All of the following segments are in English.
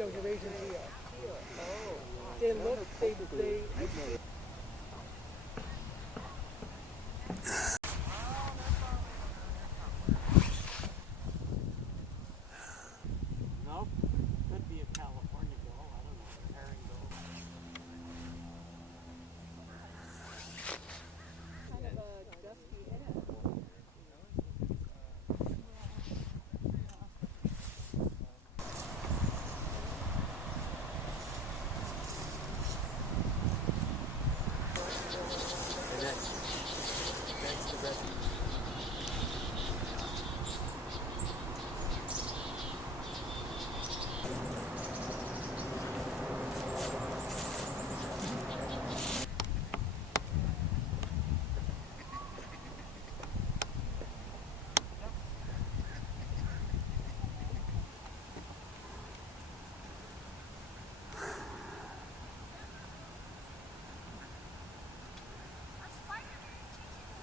No, Eurasian teal. They look, they, Nope. Could be a California gull. I don't know. A herring gull. Kind of a dusky head.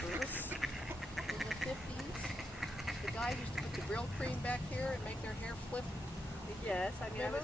In the 50s, the guy used to put the grill cream back here and make their hair flip. yes, I mean, Remember?